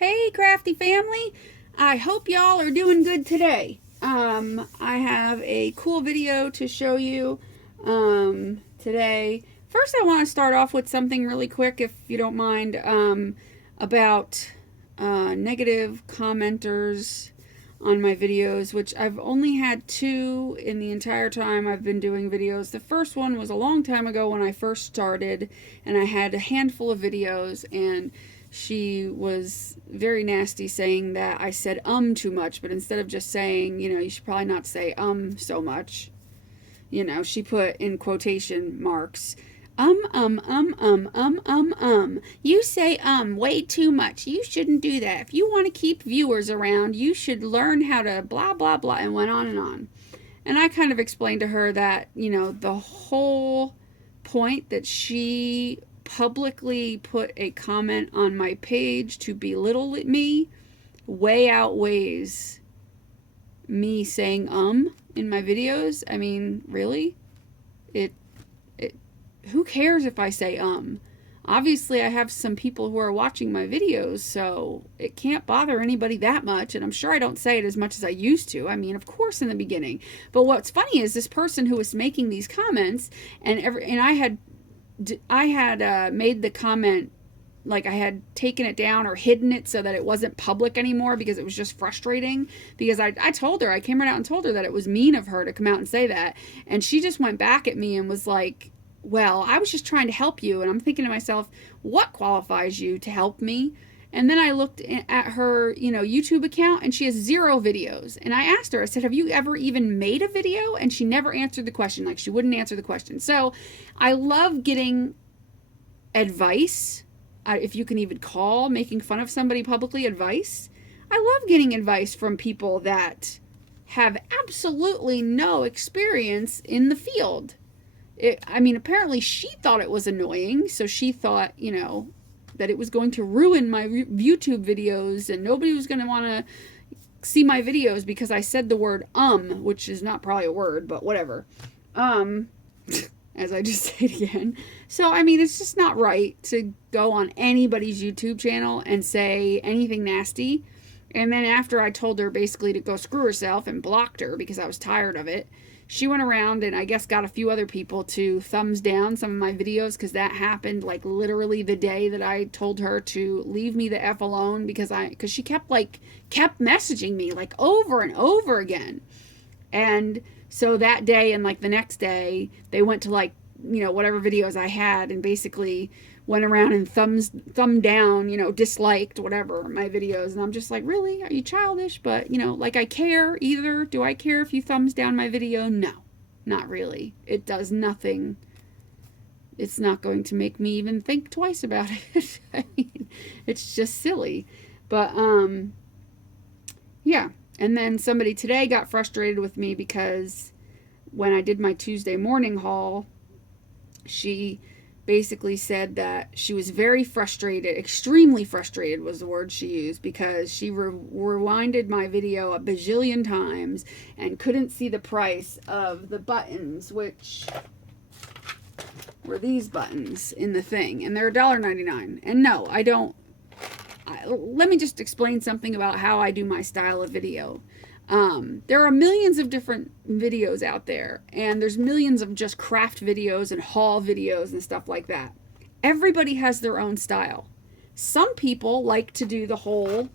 Hey, crafty family. I hope y'all are doing good today. I have a cool video to show you today. First, I want to start off with something really quick, if you don't mind, about negative commenters on my videos, which I've only had two in the entire time I've been doing videos. The first one was a long time ago when I first started, and I had a handful of videos, and she was very nasty, saying that I said too much, but instead of just saying, you should probably not say so much, she put in quotation marks, you say way too much. You shouldn't do that. If you want to keep viewers around, you should learn how to blah, blah, blah, and went on and on. And I kind of explained to her that, the whole point that she publicly put a comment on my page to belittle me way outweighs me saying in my videos. I mean, really? It who cares if I say Obviously, I have some people who are watching my videos, so it can't bother anybody that much, and I'm sure I don't say it as much as I used to. I mean, of course in the beginning. But what's funny is this person who was making these comments, and I had made the comment, like I had taken it down or hidden it so that it wasn't public anymore because it was just frustrating. Because I told her, I came right out and told her that it was mean of her to come out and say that. And she just went back at me and was like, well, I was just trying to help you. And I'm thinking to myself, what qualifies you to help me? And then I looked at her, YouTube account, and she has 0 videos. And I asked her, I said, have you ever even made a video? And she never answered the question. Like, she wouldn't answer the question. So I love getting advice, if you can even call making fun of somebody publicly advice. I love getting advice from people that have absolutely no experience in the field. Apparently she thought it was annoying, so she thought, that it was going to ruin my YouTube videos and nobody was going to want to see my videos because I said the word which is not probably a word, but whatever. As I just said again. So, it's just not right to go on anybody's YouTube channel and say anything nasty. And then after I told her basically to go screw herself and blocked her because I was tired of it, she went around and I guess got a few other people to thumbs down some of my videos, because that happened like literally the day that I told her to leave me the F alone, because she kept messaging me like over and over again. And so that day and like the next day, they went to whatever videos I had and basically went around and thumb down, disliked whatever my videos. And I'm just like, really? Are you childish? But, I care either. Do I care if you thumbs down my video? No, not really. It does nothing. It's not going to make me even think twice about it. It's just silly. But, yeah. And then somebody today got frustrated with me because when I did my Tuesday morning haul, she basically said that she was very frustrated, extremely frustrated was the word she used, because she rewinded my video a bajillion times and couldn't see the price of the buttons, which were these buttons in the thing, and they're $1.99. And no, I don't. Let me just explain something about how I do my style of video. There are millions of different videos out there, and there's millions of just craft videos and haul videos and stuff like that. Everybody has their own style. Some people like to do the whole,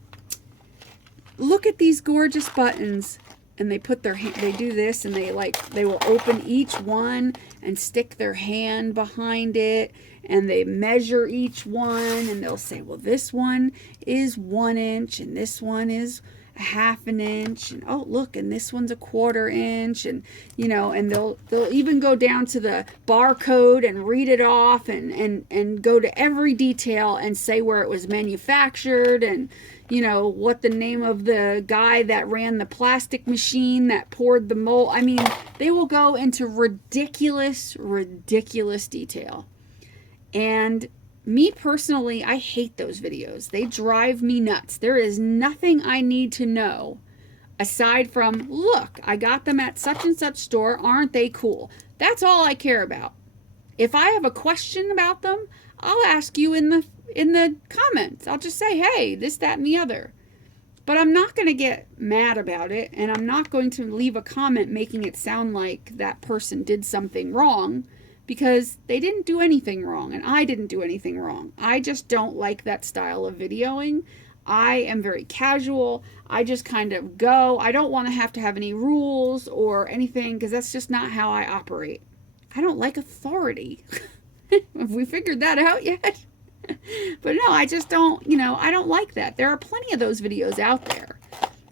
look at these gorgeous buttons, and they put they do this, and they will open each one and stick their hand behind it, and they measure each one, and they'll say, well, this one is 1 inch, and this one is a 1/2 inch, and oh look, and this one's a 1/4 inch, and and they'll even go down to the barcode and read it off and go to every detail and say where it was manufactured, and what the name of the guy that ran the plastic machine that poured the mold. They will go into ridiculous detail. And me personally, I hate those videos. They drive me nuts. There is nothing I need to know aside from, look, I got them at such and such store. Aren't they cool? That's all I care about. If I have a question about them, I'll ask you in the comments. I'll just say, hey, this, that, and the other. But I'm not going to get mad about it, and I'm not going to leave a comment making it sound like that person did something wrong, because they didn't do anything wrong, and I didn't do anything wrong. I just don't like that style of videoing. I am very casual. I just kind of go. I don't want to have any rules or anything, because that's just not how I operate. I don't like authority. Have we figured that out yet? But no, I just don't, I don't like that. There are plenty of those videos out there.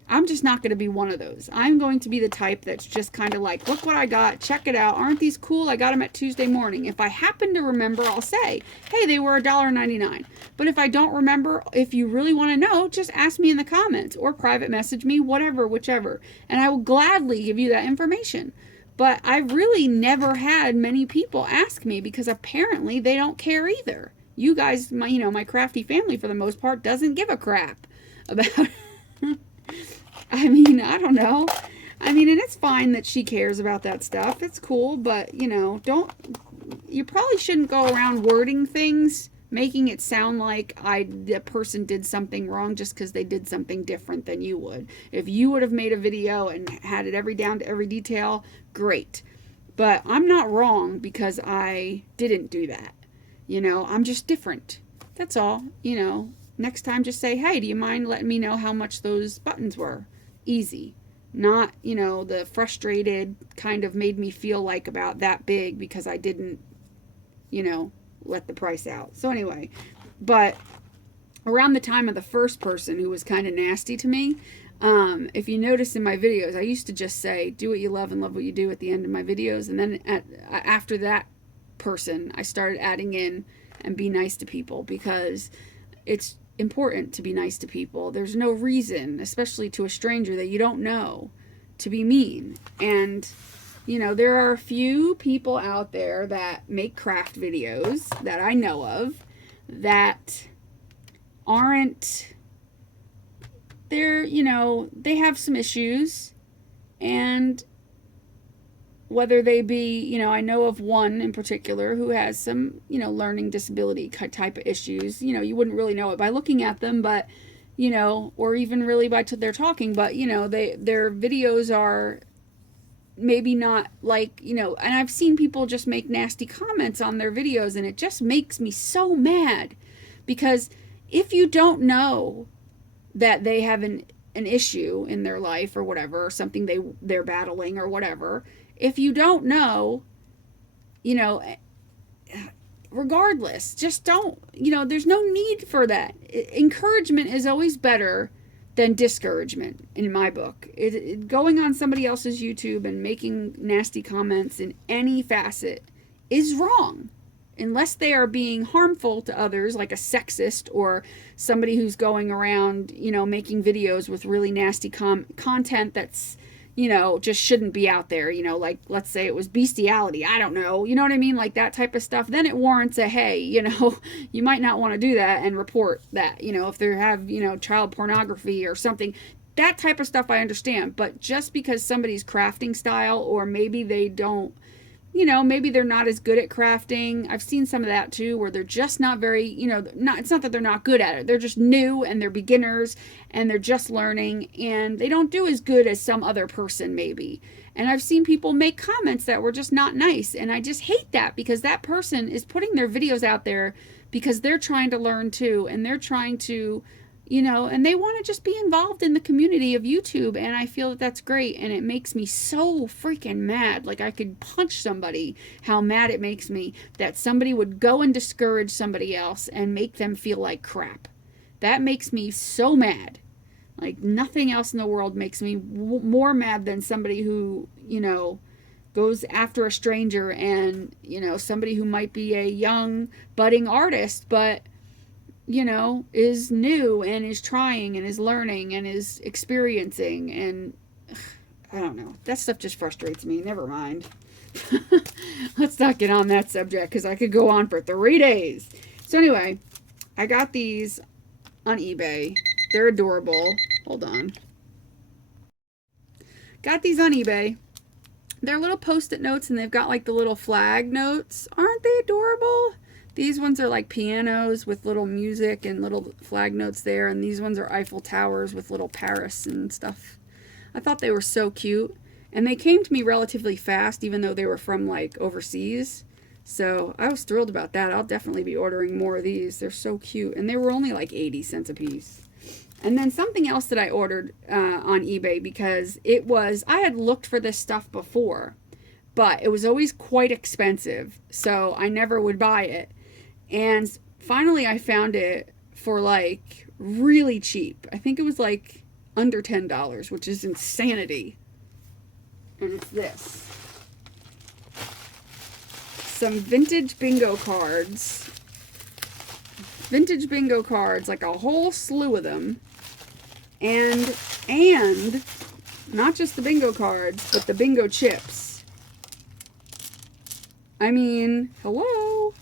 I'm just not going to be one of those. I'm going to be the type that's just kind of like, look what I got, check it out. Aren't these cool? I got them at Tuesday morning. If I happen to remember, I'll say, hey, they were $1.99. But if I don't remember, if you really want to know, just ask me in the comments or private message me, whatever, whichever. And I will gladly give you that information. But I've really never had many people ask me, because apparently they don't care either. You guys, my crafty family, for the most part, doesn't give a crap about I mean, I don't know. And it's fine that she cares about that stuff. It's cool, but, you probably shouldn't go around wording things, making it sound like the person did something wrong just because they did something different than you would. If you would have made a video and had it down to every detail, great. But I'm not wrong because I didn't do that. I'm just different. That's all. Next time just say, hey, do you mind letting me know how much those buttons were? Easy. Not, the frustrated kind of made me feel like about that big because I didn't, let the price out. So anyway, but around the time of the first person who was kind of nasty to me, if you notice in my videos, I used to just say, do what you love and love what you do at the end of my videos. And then after that person, I started adding in and be nice to people, because it's important to be nice to people. There's no reason, especially to a stranger that you don't know, to be mean. And there are a few people out there that make craft videos that I know of that aren't, they have some issues. And whether they be, I know of one in particular who has some, learning disability type of issues. You wouldn't really know it by looking at them, but, or even really by their talking, but, their videos are maybe not like, and I've seen people just make nasty comments on their videos, and it just makes me so mad, because if you don't know that they have an issue in their life or whatever, or something they're battling or whatever, if you don't know, regardless, just don't, there's no need for that. Encouragement is always better than discouragement in my book. Going on somebody else's YouTube and making nasty comments in any facet is wrong, unless they are being harmful to others, like a sexist or somebody who's going around, making videos with really nasty content that's, just shouldn't be out there, like, let's say it was bestiality, I don't know, you know what I mean, like that type of stuff. Then it warrants a, hey, you might not want to do that and report that, if they have, child pornography or something. That type of stuff I understand. But just because somebody's crafting style, or maybe they don't, maybe they're not as good at crafting. I've seen some of that too, where they're just not very, it's not that they're not good at it. They're just new and they're beginners and they're just learning, and they don't do as good as some other person maybe. And I've seen people make comments that were just not nice. And I just hate that, because that person is putting their videos out there because they're trying to learn too. And they're trying to, and they want to just be involved in the community of YouTube. And I feel that that's great. And it makes me so freaking mad. Like, I could punch somebody, how mad it makes me that somebody would go and discourage somebody else and make them feel like crap. That makes me so mad. Like, nothing else in the world makes me more mad than somebody who, goes after a stranger and, somebody who might be a young budding artist, but is new and is trying and is learning and is experiencing. And I don't know. That stuff just frustrates me. Never mind. Let's not get on that subject, because I could go on for 3 days. So anyway, I got these on eBay. They're adorable. Hold on. Got these on eBay. They're little post-it notes, and they've got like the little flag notes. Aren't they adorable? These ones are like pianos with little music and little flag notes there, and these ones are Eiffel Towers with little Paris and stuff. I thought they were so cute, and they came to me relatively fast, even though they were from like overseas. So I was thrilled about that. I'll definitely be ordering more of these. They're so cute, and they were only like 80 cents a piece. And then something else that I ordered on eBay, because I had looked for this stuff before, but it was always quite expensive, so I never would buy it. And finally I found it for like really cheap. I think it was like under $10, which is insanity. And it's this. Some vintage bingo cards. Vintage bingo cards, like a whole slew of them. And not just the bingo cards, but the bingo chips. I mean, hello?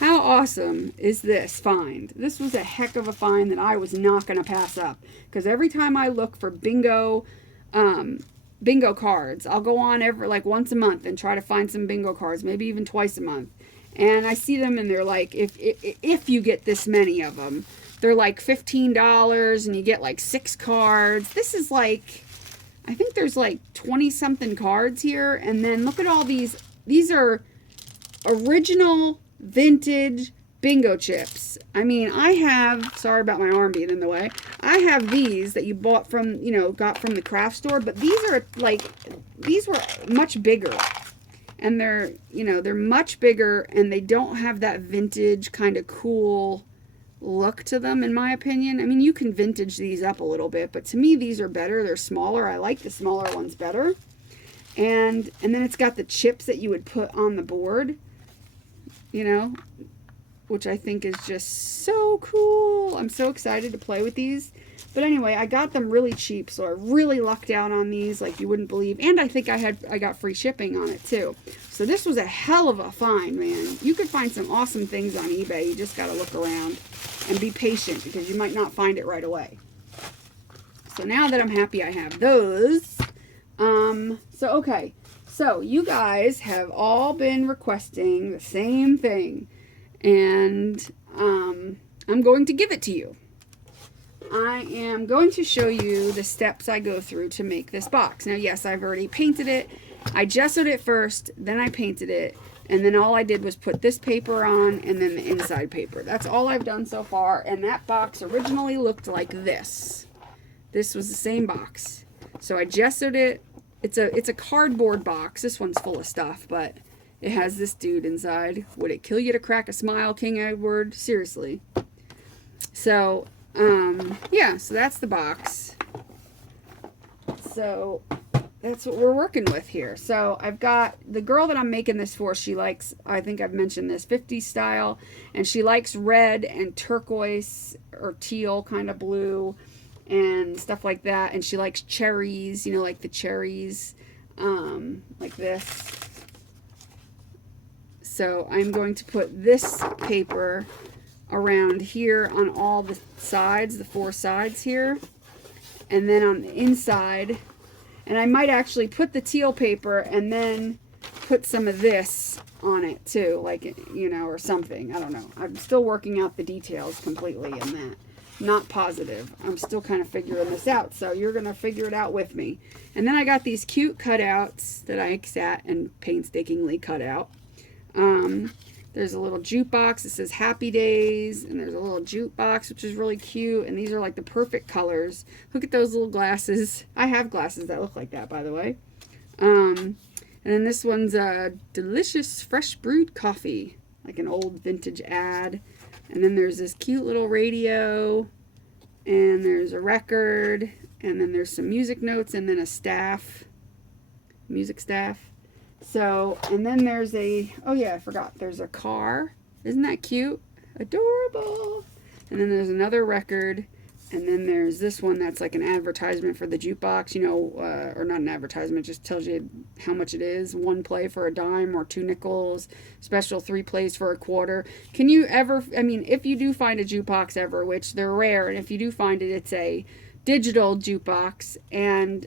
How awesome is this find? This was a heck of a find that I was not going to pass up. Because every time I look for bingo cards, I'll go on like once a month and try to find some bingo cards, maybe even twice a month. And I see them, and they're like, if you get this many of them, they're like $15, and you get like 6 cards. This is like, I think there's like 20 something cards here. And then look at all these. These are original vintage bingo chips. I mean, sorry about my arm being in the way. I have these that you bought from, got from the craft store, but these were much bigger. And they're much bigger, and they don't have that vintage kind of cool look to them, in my opinion. I mean, you can vintage these up a little bit, but to me, these are better. They're smaller. I like the smaller ones better. And then it's got the chips that you would put on the board, which I think is just so cool. I'm so excited to play with these. But anyway, I got them really cheap, so I really lucked out on these like you wouldn't believe. And I think I got free shipping on it too. So this was a hell of a find, man. You could find some awesome things on eBay. You just got to look around and be patient, because you might not find it right away. So now that I'm happy I have those, so you guys have all been requesting the same thing, and I'm going to give it to you. I am going to show you the steps I go through to make this box. Now, yes, I've already painted it. I gessoed it first, then I painted it, and then all I did was put this paper on and then the inside paper. That's all I've done so far, and that box originally looked like this. This was the same box. So I gessoed it. It's a cardboard box. This one's full of stuff, but it has this dude inside. Would it kill you to crack a smile, King Edward? Seriously. So, yeah, so that's the box. So that's what we're working with here. So I've got the girl that I'm making this for. She likes, I think I've mentioned this, 50s style, and she likes red and turquoise or teal kind of blue and stuff like that. And she likes cherries, like the cherries, like this. So I'm going to put this paper around here on all the sides, the 4 sides here, and then on the inside. And I might actually put the teal paper and then put some of this on it too, like, or something. I don't know. I'm still working out the details completely in that. Not positive. I'm still kind of figuring this out, so you're going to figure it out with me. And then I got these cute cutouts that I sat and painstakingly cut out. There's a little jukebox that says Happy Days, and there's a little jukebox, which is really cute, and these are like the perfect colors. Look at those little glasses. I have glasses that look like that, by the way. And then this one's a delicious fresh brewed coffee, like an old vintage ad. And then there's this cute little radio, and there's a record, and then there's some music notes, and then a music staff. So, and then there's oh yeah, I forgot, there's a car. Isn't that cute? Adorable. And then there's another record, and then there's this one that's like an advertisement for the jukebox, or not an advertisement, just tells you how much it is. 1 play for a dime or 2 nickels, special 3 plays for a quarter. Can you ever, if you do find a jukebox ever, which they're rare, and if you do find it, it's a digital jukebox, and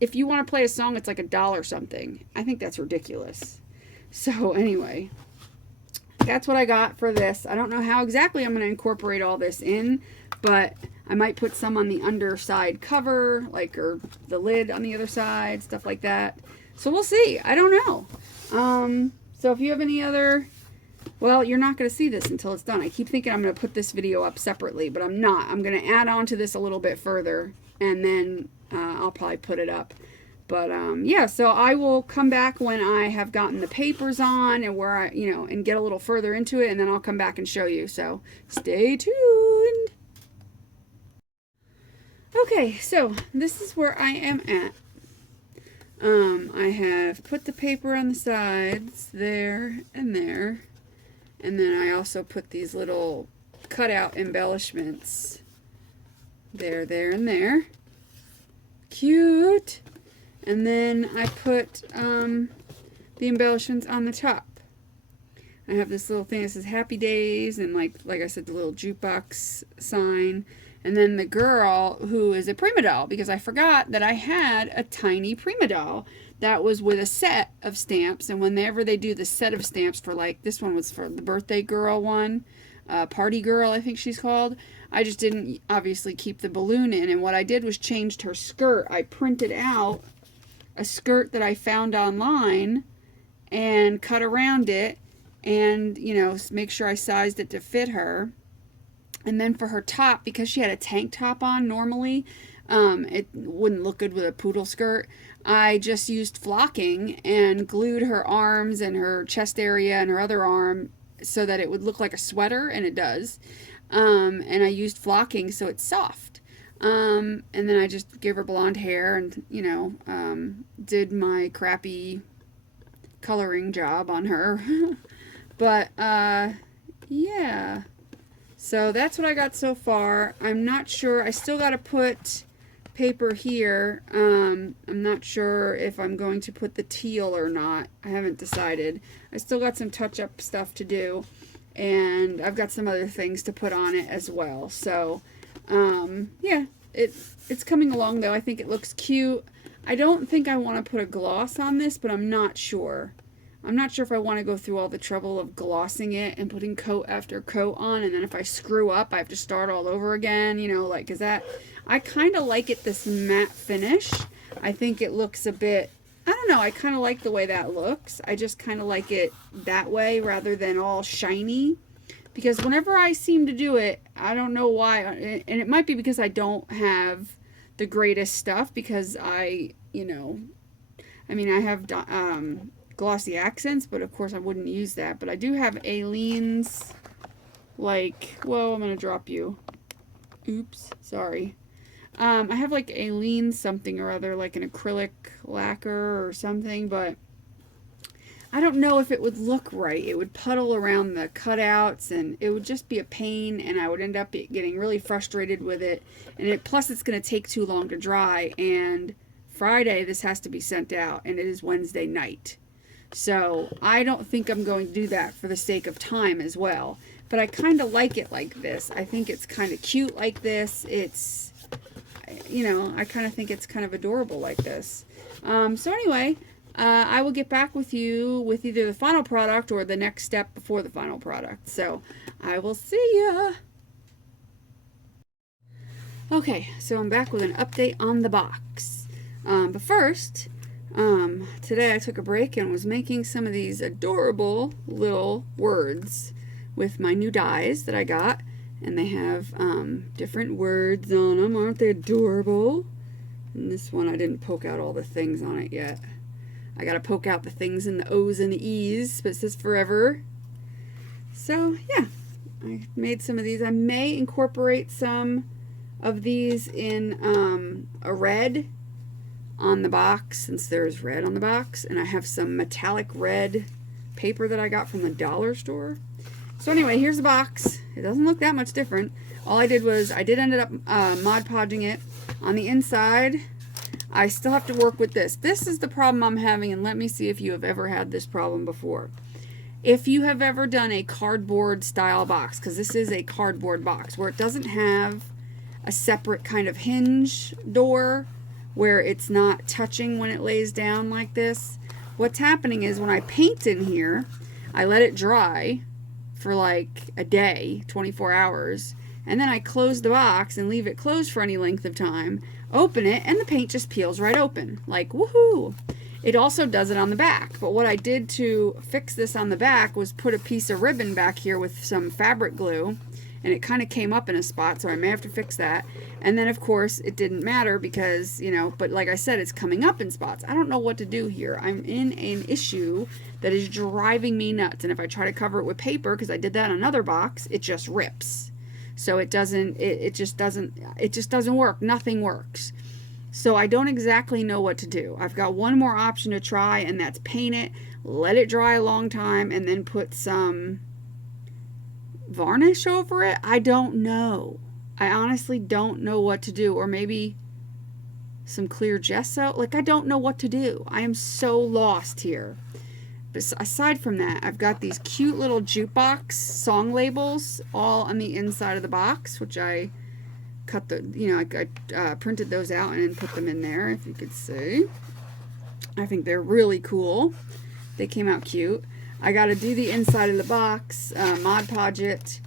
if you want to play a song, it's like $1 something. I think that's ridiculous. So anyway, that's what I got for this. I don't know how exactly I'm going to incorporate all this in, but I might put some on the underside cover, like, or the lid on the other side, stuff like that. So we'll see. I don't know. So if you have any other, well, you're not going to see this until it's done. I keep thinking I'm going to put this video up separately, but I'm not. I'm going to add on to this a little bit further, and then I'll probably put it up. But yeah, so I will come back when I have gotten the papers on and where I, and get a little further into it, and then I'll come back and show you. So stay tuned. Okay, so this is where I am at. I have put the paper on the sides there and there, and then I also put these little cutout embellishments there, there, and there. Cute. And then I put the embellishments on the top. I have this little thing that says Happy Days, and like I said, the little jukebox sign. And then the girl who is a prima doll, because I forgot that I had a tiny prima doll that was with a set of stamps. And whenever they do the set of stamps for, like, this one was for the birthday girl one, party girl, I think she's called. I just didn't obviously keep the balloon in. And what I did was changed her skirt. I printed out a skirt that I found online and cut around it and, make sure I sized it to fit her. And then for her top, because she had a tank top on normally, it wouldn't look good with a poodle skirt. I just used flocking and glued her arms and her chest area and her other arm so that it would look like a sweater, and it does. And I used flocking so it's soft. And then I just gave her blonde hair and, did my crappy coloring job on her. But, yeah. So that's what I got so far. I'm not sure. I still got to put paper here. I'm not sure if I'm going to put the teal or not. I haven't decided. I still got some touch-up stuff to do. And I've got some other things to put on it as well. So, yeah, it's coming along, though. I think it looks cute. I don't think I want to put a gloss on this, but I'm not sure. I'm not sure if I want to go through all the trouble of glossing it and putting coat after coat on, and then if I screw up, I have to start all over again, is that, I kind of like it this matte finish. I think it looks a bit, I don't know, I kind of like the way that looks. I just kind of like it that way rather than all shiny, because whenever I seem to do it, I don't know why, and it might be because I don't have the greatest stuff, because I have, glossy accents, but of course I wouldn't use that. But I do have Aleene's, whoa, I'm gonna drop you. Oops, sorry. I have like Aleene's something or other, like an acrylic lacquer or something, but I don't know if it would look right. It would puddle around the cutouts, and it would just be a pain, and I would end up getting really frustrated with it. And plus it's gonna take too long to dry, and Friday this has to be sent out, and it is Wednesday night. So I don't think I'm going to do that for the sake of time as well. But I kind of like it like this. I think it's kind of cute like this. It's, I kind of think it's kind of adorable like this. So anyway, I will get back with you with either the final product or the next step before the final product. So I will see ya. Okay, so I'm back with an update on the box. But first, today I took a break and was making some of these adorable little words with my new dies that I got, and they have different words on them. Aren't they adorable? And this one I didn't poke out all the things on it yet. I gotta poke out the things in the O's and the E's, but it says forever. So yeah, I made some of these. I may incorporate some of these in a red on the box, since there's red on the box, and I have some metallic red paper that I got from the dollar store. So anyway, here's the box. It doesn't look that much different. All I did was I did end up Mod Podging it on the inside. I still have to work with this. This is the problem I'm having, and let me see if you have ever had this problem before. If you have ever done a cardboard style box, because this is a cardboard box where it doesn't have a separate kind of hinge door where it's not touching when it lays down like this. What's happening is when I paint in here, I let it dry for like a day, 24 hours, and then I close the box and leave it closed for any length of time, open it, and the paint just peels right open. Like, woohoo! It also does it on the back, but what I did to fix this on the back was put a piece of ribbon back here with some fabric glue, and it kind of came up in a spot, so I may have to fix that. And then of course it didn't matter because, you know, but like I said, it's coming up in spots. I don't know what to do here. I'm in an issue that is driving me nuts, and if I try to cover it with paper, because I did that in another box, it just rips. So it just doesn't work. Nothing works. So I don't exactly know what to do. I've got one more option to try, and that's paint it, let it dry a long time, and then put some varnish over it. I don't know. I honestly don't know what to do. Or maybe some clear gesso. Like, I don't know what to do. I am so lost here. But aside from that, I've got these cute little jukebox song labels all on the inside of the box, which I cut the, you know, I printed those out and put them in there, if you could see. I think they're really cool. They came out cute. I got to do the inside of the box, Mod Podge it,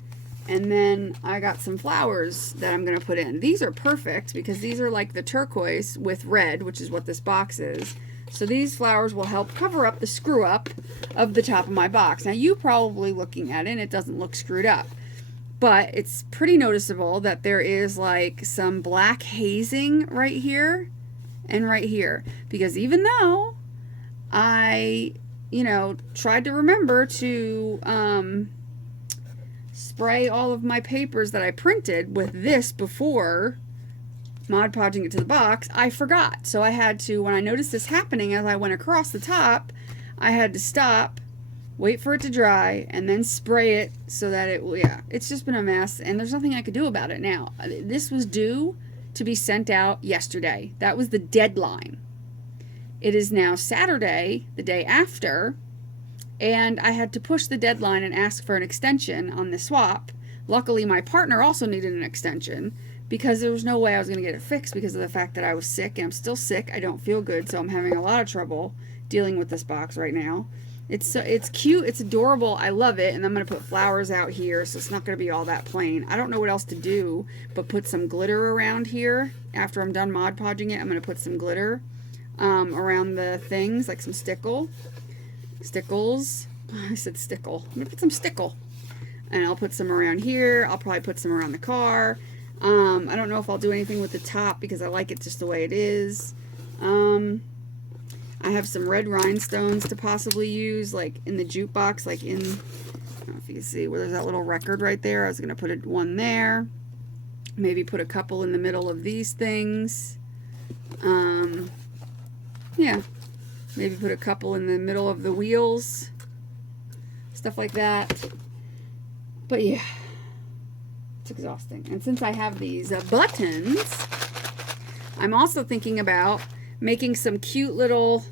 and then I got some flowers that I'm going to put in. These are perfect because these are like the turquoise with red, which is what this box is. So these flowers will help cover up the screw up of the top of my box. Now, you probably looking at it and it doesn't look screwed up, but it's pretty noticeable that there is like some black hazing right here and right here, because even though I, you know, tried to remember to spray all of my papers that I printed with this before Mod Podging it to the box, I forgot. So I had to, when I noticed this happening as I went across the top, I had to stop, wait for it to dry, and then spray it so that it will, yeah, it's just been a mess, and there's nothing I could do about it now. This was due to be sent out yesterday. That was the deadline. It is now Saturday, the day after, and I had to push the deadline and ask for an extension on the swap. Luckily, my partner also needed an extension because there was no way I was going to get it fixed because of the fact that I was sick, and I'm still sick. I don't feel good, so I'm having a lot of trouble dealing with this box right now. It's cute, it's adorable, I love it, and I'm going to put flowers out here, so it's not going to be all that plain. I don't know what else to do but put some glitter around here. After I'm done Mod Podging it, I'm going to put some glitter around the things, like some stickles. I said stickle. I'm going to put some stickle. And I'll put some around here. I'll probably put some around the car. I don't know if I'll do anything with the top because I like it just the way it is. I have some red rhinestones to possibly use, like in the jukebox, like in, I don't know if you can see where there's that little record right there. I was going to put one there. Maybe put a couple in the middle of these things. Yeah, maybe put a couple in the middle of the wheels. Stuff like that. But yeah, it's exhausting. And since I have these buttons, I'm also thinking about making some cute little,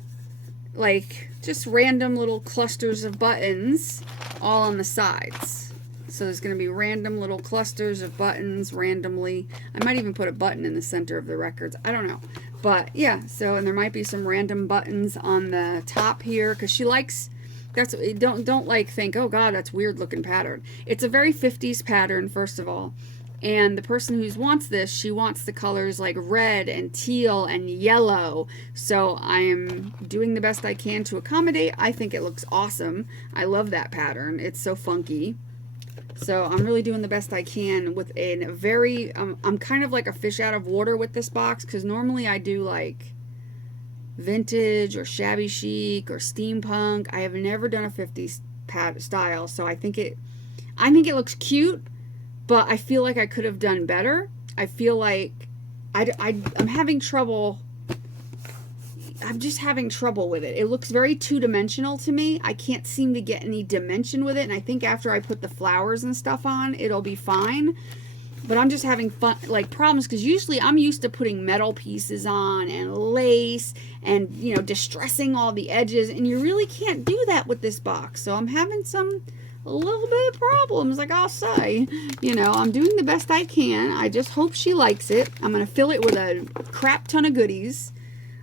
like, just random little clusters of buttons all on the sides. So there's going to be random little clusters of buttons randomly. I might even put a button in the center of the records. I don't know. But yeah, so, and there might be some random buttons on the top here because she likes, that's, don't like think, oh God, that's weird looking pattern. It's a very 50s pattern, first of all. And the person who wants this, she wants the colors like red and teal and yellow. So I am doing the best I can to accommodate. I think it looks awesome. I love that pattern. It's so funky. So I'm really doing the best I can with a very, I'm kind of like a fish out of water with this box, because normally I do like vintage or shabby chic or steampunk. I have never done a 50s style. So I think it looks cute. But I feel like I could have done better. I feel like I'm having trouble. I'm just having trouble with it. It looks very two-dimensional to me. I can't seem to get any dimension with it. And I think after I put the flowers and stuff on, it'll be fine. But I'm just having fun, like problems, because usually I'm used to putting metal pieces on and lace and, you know, distressing all the edges. And you really can't do that with this box. So I'm having some a little bit of problems, like I'll say. You know, I'm doing the best I can. I just hope she likes it. I'm going to fill it with a crap ton of goodies.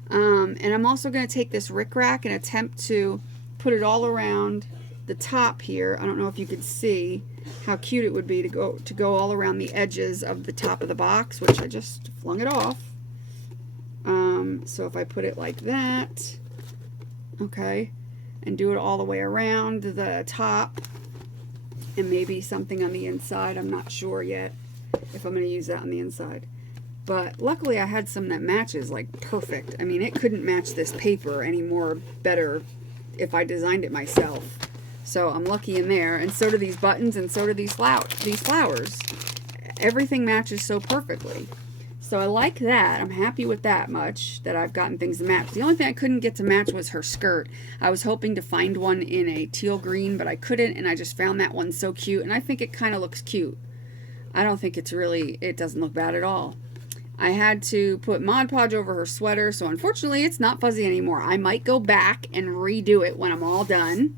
And I'm also going to take this rickrack and attempt to put it all around the top here. I don't know if you can see how cute it would be to go all around the edges of the top of the box, which I just flung it off. So if I put it like that, okay, and do it all the way around the top, and maybe something on the inside. I'm not sure yet if I'm going to use that on the inside. But luckily I had some that matches like perfect. I mean, it couldn't match this paper any more better if I designed it myself. So I'm lucky in there. And so do these buttons, and so do these flowers. Everything matches so perfectly. So I like that. I'm happy with that much, that I've gotten things to match. The only thing I couldn't get to match was her skirt. I was hoping to find one in a teal green, but I couldn't, and I just found that one so cute, and I think it kind of looks cute. I don't think it doesn't look bad at all. I had to put Mod Podge over her sweater, so unfortunately it's not fuzzy anymore. I might go back and redo it when I'm all done,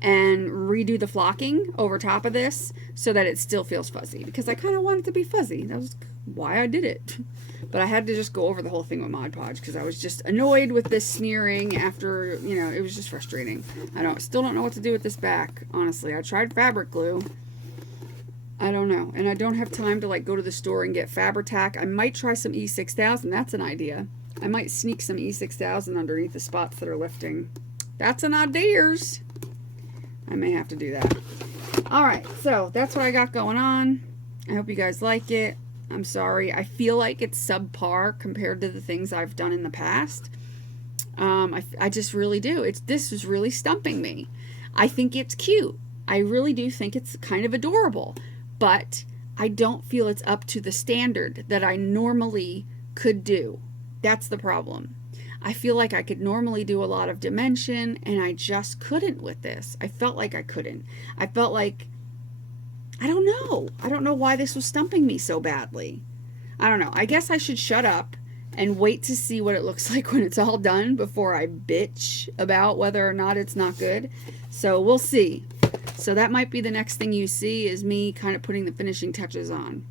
and redo the flocking over top of this so that it still feels fuzzy, because I kind of want it to be fuzzy. That was why I did it. But I had to just go over the whole thing with Mod Podge because I was just annoyed with this smearing after, you know, it was just frustrating. Still don't know what to do with this back, honestly. I tried fabric glue. I don't know. And I don't have time to like go to the store and get Fabri-Tac. I might try some E6000. That's an idea. I might sneak some E6000 underneath the spots that are lifting. That's an ideas. I may have to do that. Alright, so that's what I got going on. I hope you guys like it. I'm sorry. I feel like it's subpar compared to the things I've done in the past. I just really do. This is really stumping me. I think it's cute. I really do think it's kind of adorable. But I don't feel it's up to the standard that I normally could do. That's the problem. I feel like I could normally do a lot of dimension, and I just couldn't with this. I felt like I couldn't. I felt like, I don't know. I don't know why this was stumping me so badly. I don't know. I guess I should shut up and wait to see what it looks like when it's all done before I bitch about whether or not it's not good. So we'll see. So that might be the next thing you see, is me kind of putting the finishing touches on.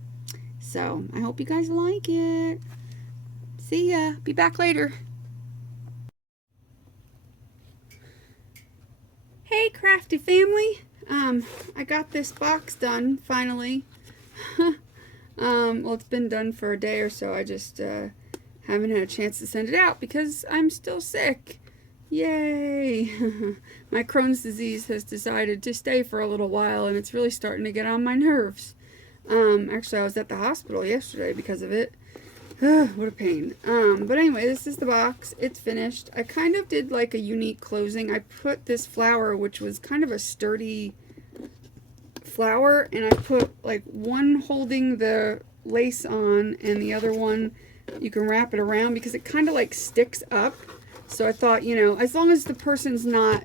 So I hope you guys like it. See ya. Be back later. Hey, crafty family. I got this box done finally. Well, it's been done for a day or so. I just haven't had a chance to send it out because I'm still sick. Yay! My Crohn's disease has decided to stay for a little while, and it's really starting to get on my nerves. Actually, I was at the hospital yesterday because of it. What a pain. But anyway, this is the box. It's finished. I kind of did like a unique closing. I put this flower, which was kind of a sturdy flower, and I put like one holding the lace on, and the other one you can wrap it around because it kind of like sticks up. So I thought, you know, as long as the person's not,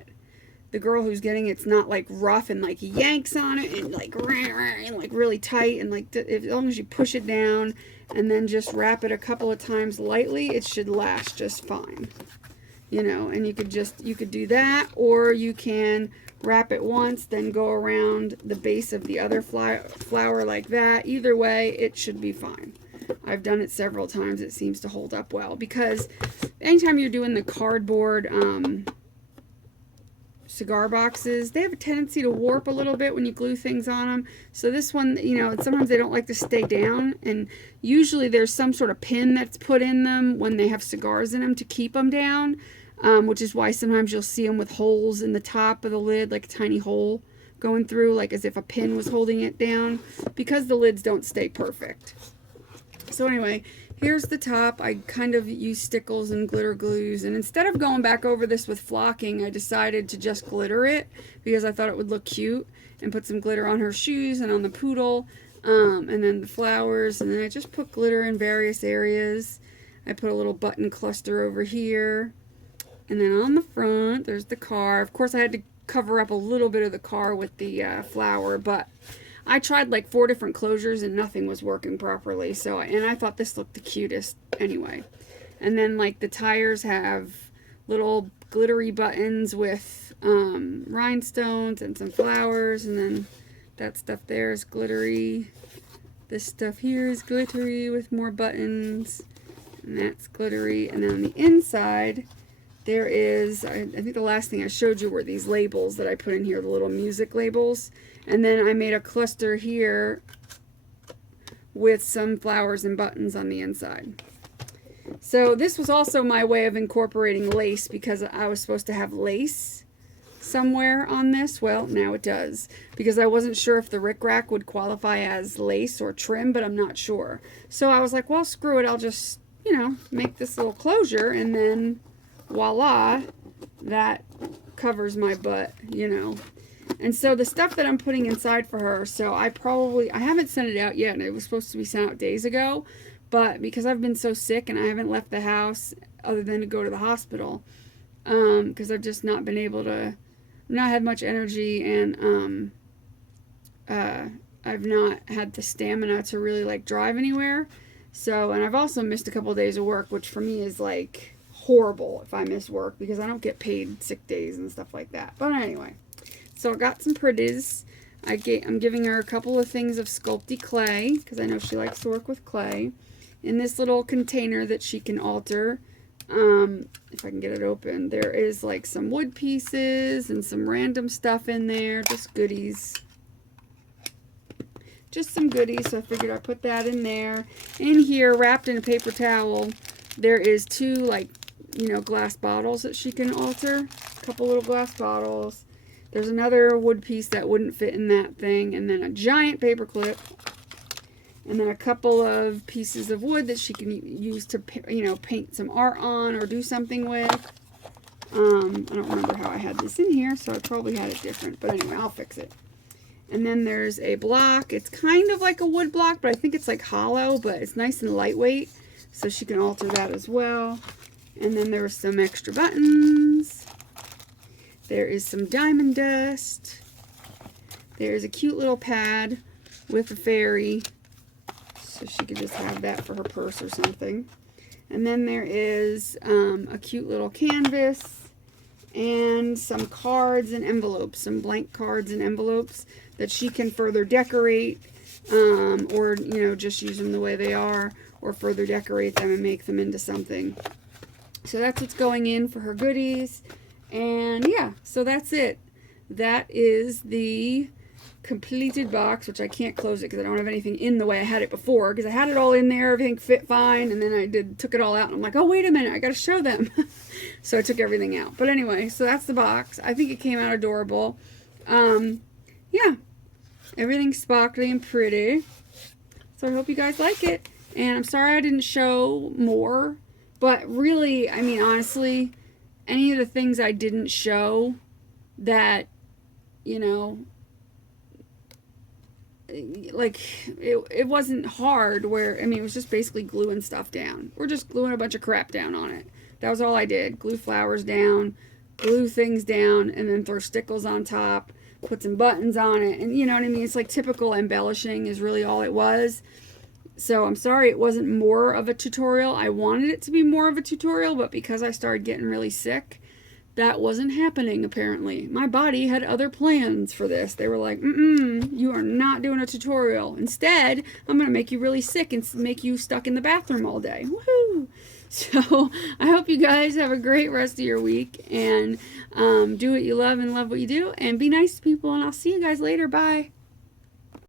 the girl who's getting it's not like rough and like yanks on it and like really tight, and like as long as you push it down and then just wrap it a couple of times lightly, it should last just fine. You know, and you could do that, or you can wrap it once, then go around the base of the other flower like that. Either way, it should be fine. I've done it several times. It seems to hold up well, because anytime you're doing the cardboard cigar boxes, they have a tendency to warp a little bit when you glue things on them. So this one, you know, sometimes they don't like to stay down, and usually there's some sort of pin that's put in them when they have cigars in them to keep them down, which is why sometimes you'll see them with holes in the top of the lid, like a tiny hole going through, like as if a pin was holding it down, because the lids don't stay perfect. So anyway, here's the top. I kind of used stickles and glitter glues, and instead of going back over this with flocking, I decided to just glitter it because I thought it would look cute, and put some glitter on her shoes and on the poodle, and then the flowers, and then I just put glitter in various areas. I put a little button cluster over here, and then on the front there's the car. Of course I had to cover up a little bit of the car with the flower, but I tried like 4 different closures and nothing was working properly. So, and I thought this looked the cutest anyway. And then like the tires have little glittery buttons with rhinestones and some flowers, and then that stuff there is glittery. This stuff here is glittery with more buttons, and that's glittery. And then on the inside, there is, I think the last thing I showed you were these labels that I put in here, the little music labels. And then I made a cluster here with some flowers and buttons on the inside. So this was also my way of incorporating lace, because I was supposed to have lace somewhere on this. Well, now it does, because I wasn't sure if the rickrack would qualify as lace or trim, but I'm not sure. So I was like, well, screw it. I'll just, make this little closure, and then voila, that covers my butt, And so the stuff that I'm putting inside for her, so I haven't sent it out yet, and it was supposed to be sent out days ago, but because I've been so sick and I haven't left the house other than to go to the hospital, because I've just not been able to, not had much energy, and I've not had the stamina to really drive anywhere. So, and I've also missed a couple of days of work, which for me is horrible if I miss work, because I don't get paid sick days and stuff like that. But anyway, so I got some pretties. I'm giving her a couple of things of Sculpty clay, because I know she likes to work with clay, in this little container that she can alter. If I can get it open, there is some wood pieces and some random stuff in there, just goodies. Just some goodies, so I figured I'd put that in there. In here, wrapped in a paper towel, there is two glass bottles that she can alter. A couple little glass bottles. There's another wood piece that wouldn't fit in that thing, and then a giant paper clip, and then a couple of pieces of wood that she can use to paint some art on or do something with. I don't remember how I had this in here, so I probably had it different, but anyway, I'll fix it. And then there's a block. It's kind of like a wood block, but I think it's hollow, but it's nice and lightweight, so she can alter that as well. And then there are some extra buttons. There is some diamond dust. There's a cute little pad with a fairy, so she could just have that for her purse or something. And then there is a cute little canvas and some cards and envelopes, some blank cards and envelopes that she can further decorate, or just use them the way they are, or further decorate them and make them into something. So that's what's going in for her goodies. And yeah, so that's it. That is the completed box, which I can't close it because I don't have anything in the way I had it before, because I had it all in there, everything fit fine, and then I took it all out, and I'm like, oh, wait a minute, I gotta show them. So I took everything out. But anyway, so that's the box. I think it came out adorable. Yeah, everything's sparkly and pretty. So I hope you guys like it. And I'm sorry I didn't show more, but really, I mean, honestly, any of the things I didn't show that, it wasn't hard, where, I mean, it was just basically gluing stuff down. We're just gluing a bunch of crap down on it. That was all I did. Glue flowers down, glue things down, and then throw stickles on top, put some buttons on it, and you know what I mean? It's typical embellishing is really all it was. So I'm sorry it wasn't more of a tutorial. I wanted it to be more of a tutorial, but because I started getting really sick, that wasn't happening, apparently. My body had other plans for this. They were like, you are not doing a tutorial. Instead, I'm going to make you really sick and make you stuck in the bathroom all day. Woohoo! So I hope you guys have a great rest of your week, and do what you love and love what you do, and be nice to people, and I'll see you guys later. Bye.